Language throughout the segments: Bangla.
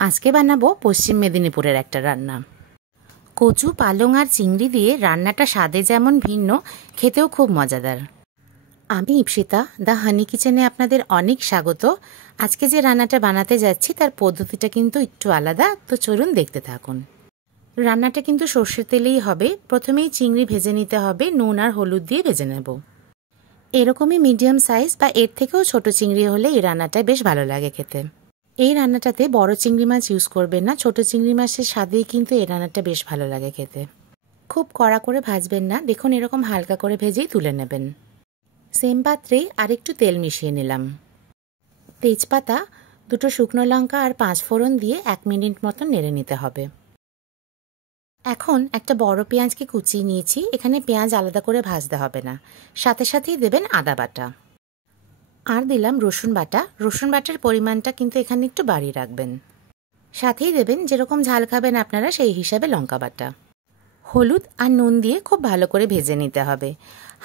আজকে বানাবো পশ্চিম মেদিনীপুরের একটা রান্না। কচু, পালং আর চিংড়ি দিয়ে রান্নাটা স্বাদে যেমন ভিন্ন, খেতেও খুব মজাদার। আমি ইপসিতা, দ্য হানি কিচেনে আপনাদের অনেক স্বাগত। আজকে যে রান্নাটা বানাতে যাচ্ছি তার পদ্ধতিটা কিন্তু একটু আলাদা, তো চলুন দেখতে থাকুন। রান্নাটা কিন্তু সর্ষের তেলেই হবে। প্রথমেই চিংড়ি ভেজে নিতে হবে, নুন আর হলুদ দিয়ে ভেজে নেব। এরকমই মিডিয়াম সাইজ বা এর থেকেও ছোট চিংড়ি হলে এই রান্নাটা বেশ ভালো লাগে খেতে। এই রান্নাটাতে বড় চিংড়ি মাছ ইউজ করবেন না, ছোট চিংড়ি মাছের স্বাদেই কিন্তু এই রান্নাটা বেশ ভালো লাগে খেতে। খুব কড়া করে ভাজবেন না, দেখুন এরকম হালকা করে ভেজেই তুলে নেবেন। সেম পাত্রে আরেকটু তেল মিশিয়ে নিলাম। তেজপাতা, দুটো শুকনো লঙ্কা আর 5 ফোড়ন দিয়ে 1 মিনিট মতো নেড়ে নিতে হবে। এখন একটা বড় পেঁয়াজকে কুচিয়ে নিয়েছি। এখানে পেঁয়াজ আলাদা করে ভাজতে হবে না, সাথে সাথেই দেবেন আদা বাটা আর দিলাম রসুন বাটা। রসুন বাটার পরিমাণটা কিন্তু এখানে একটু বাড়িয়ে রাখবেন। সাথেই দেবেন যেরকম ঝাল খাবেন আপনারা সেই হিসাবে লঙ্কা বাটা। হলুদ আর নুন দিয়ে খুব ভালো করে ভেজে নিতে হবে।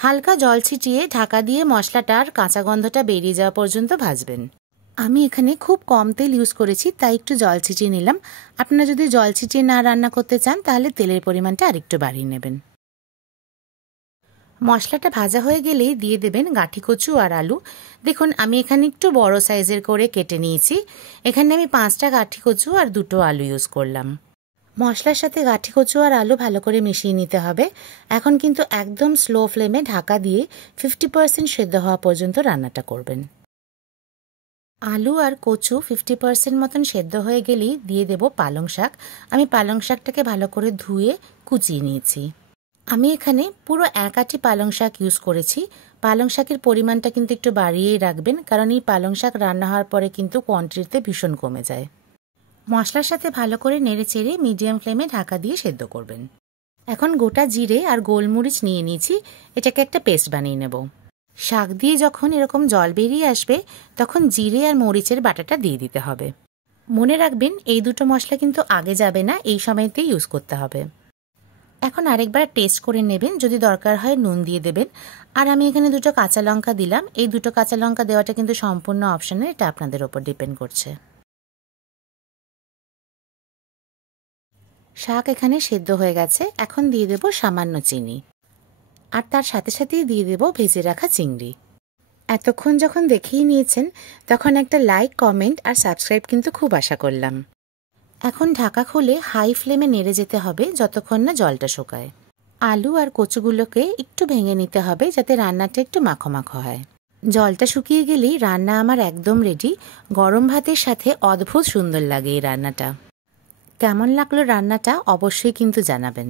হালকা জল ছিটিয়ে ঢাকা দিয়ে মশলাটার কাঁচা গন্ধটা বেরিয়ে যাওয়া পর্যন্ত ভাজবেন। আমি এখানে খুব কম তেল ইউজ করেছি, তাই একটু জল ছিটিয়ে নিলাম। আপনারা যদি জল ছিটিয়ে না রান্না করতে চান তাহলে তেলের পরিমাণটা আরেকটু বাড়িয়ে নেবেন। মশলাটা ভাজা হয়ে গেলেই দিয়ে দেবেন গাঁঠি কচু আর আলু। দেখুন আমি এখানে একটু বড় সাইজের করে কেটে নিয়েছি। এখানে আমি 5টা গাঁঠি কচু আর 2টো আলু ইউজ করলাম। মশলার সাথে গাঁঠি কচু আর আলু ভালো করে মিশিয়ে নিতে হবে। এখন কিন্তু একদম স্লো ফ্লেমে ঢাকা দিয়ে 50% সেদ্ধ হওয়া পর্যন্ত রান্নাটা করবেন। আলু আর কচু 50% মতন সেদ্ধ হয়ে গেলেই দিয়ে দেব পালং শাক। আমি পালং শাকটাকে ভালো করে ধুয়ে কুচিয়ে নিয়েছি। আমি এখানে পুরো 1 আঁটি পালং শাক ইউজ করেছি। পালং শাকের পরিমাণটা কিন্তু একটু বাড়িয়েই রাখবেন, কারণ এই পালং শাক রান্না হওয়ার পরে কিন্তু কোয়ান্টিটিতে ভীষণ কমে যায়। মশলার সাথে ভালো করে নেড়ে চেড়ে মিডিয়াম ফ্লেমে ঢাকা দিয়ে সেদ্ধ করবেন। এখন গোটা জিরে আর গোলমরিচ নিয়ে নিয়েছি, এটাকে একটা পেস্ট বানিয়ে নেব। শাক দিয়ে যখন এরকম জল বেরিয়ে আসবে তখন জিরে আর মরিচের বাটাটা দিয়ে দিতে হবে। মনে রাখবেন এই দুটো মশলা কিন্তু আগে যাবে না, এই সময়তেই ইউজ করতে হবে। এখন আরেকবার টেস্ট করে নেবেন, যদি দরকার হয় নুন দিয়ে দেবেন। আর আমি এখানে 2টো কাঁচা লঙ্কা দিলাম। এই 2টো কাঁচা লঙ্কা দেওয়াটা কিন্তু সম্পূর্ণ অপশনাল, এটা আপনাদের ওপর ডিপেন্ড করছে। শাক এখানে সেদ্ধ হয়ে গেছে। এখন দিয়ে দেব সামান্য চিনি আর তার সাথে সাথেই দিয়ে দেব ভেজে রাখা চিংড়ি। এতক্ষণ যখন দেখেই নিয়েছেন তখন একটা লাইক, কমেন্ট আর সাবস্ক্রাইব কিন্তু খুব আশা করলাম। এখন ঢাকা খুলে হাই ফ্লেমে নেড়ে যেতে হবে যতক্ষণ না জলটা শুকায়। আলু আর কচুগুলোকে একটু ভেঙে নিতে হবে যাতে রান্নাটা একটু মাখো মাখো হয়। জলটা শুকিয়ে গেলেই রান্না আমার একদম রেডি। গরম ভাতের সাথে অদ্ভুত সুন্দর লাগে এই রান্নাটা। কেমন লাগলো রান্নাটা অবশ্যই কিন্তু জানাবেন।